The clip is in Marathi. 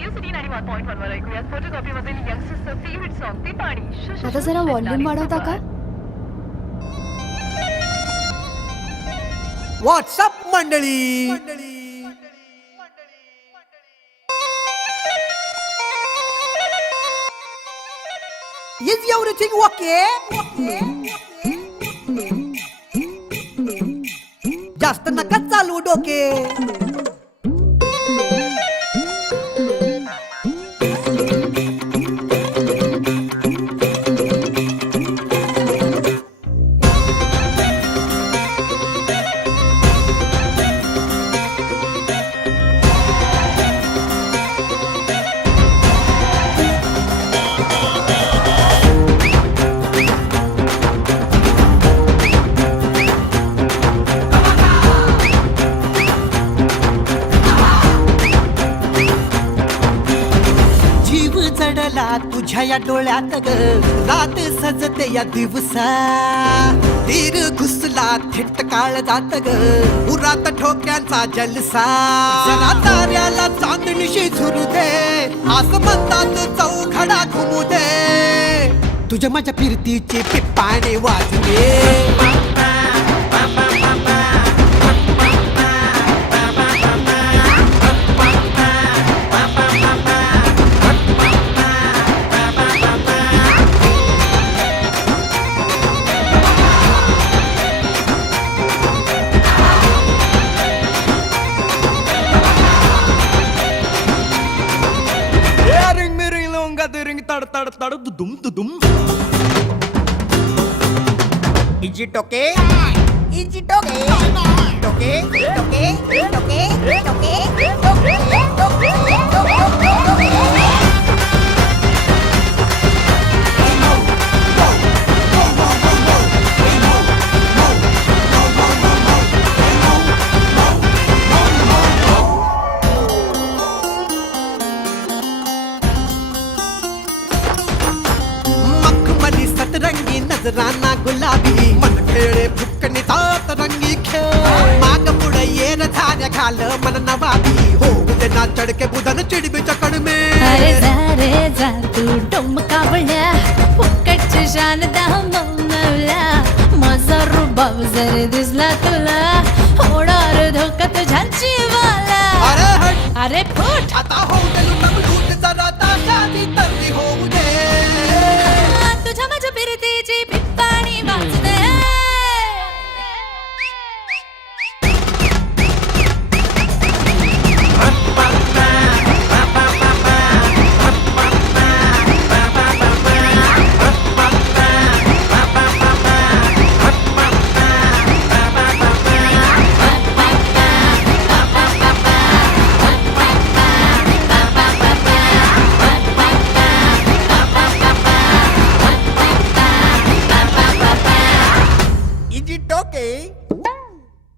रेडिओ सिटी 91.1 वर ऐकूया फोटोकॉपी मधील यंगस्टर्सचं फेवरेट सॉन्ग ते पाणी. आता जरा व्हॉल्यूम वाढवता का? व्हॉट्सअप मंडळी, इज एव्हरीथिंग ओके? जास्त नका चालू डोके. तुझ्या या डोळ्यात ग रात सजते या दिवसा. तीर घुसला थेट काळ जात ग उरात ठोक्यांचा जलसा. जरा ताऱ्याला चांदणीशी झुरू दे असं म्हणतात चौघडा घुमू दे. तुझ्या माझ्या फिरतीचे पिप्पाणे वाजू दे. तड तड तड दुदुम दुदुम. इजी टोके इजी टोके टोके टोके टोके टोके नजराना गुलाबी मन खेळे फुकणी तात रंगी खेळ. माग पुढे ये न झाल्या घाल मन नवाबी हो उदे ना चढके बुधन चिडबी चकड में. अरे जा रे जा तू डोमकावळ्या फुकटची शान दामवल्या. माझा रुबाब जर दिसला तुला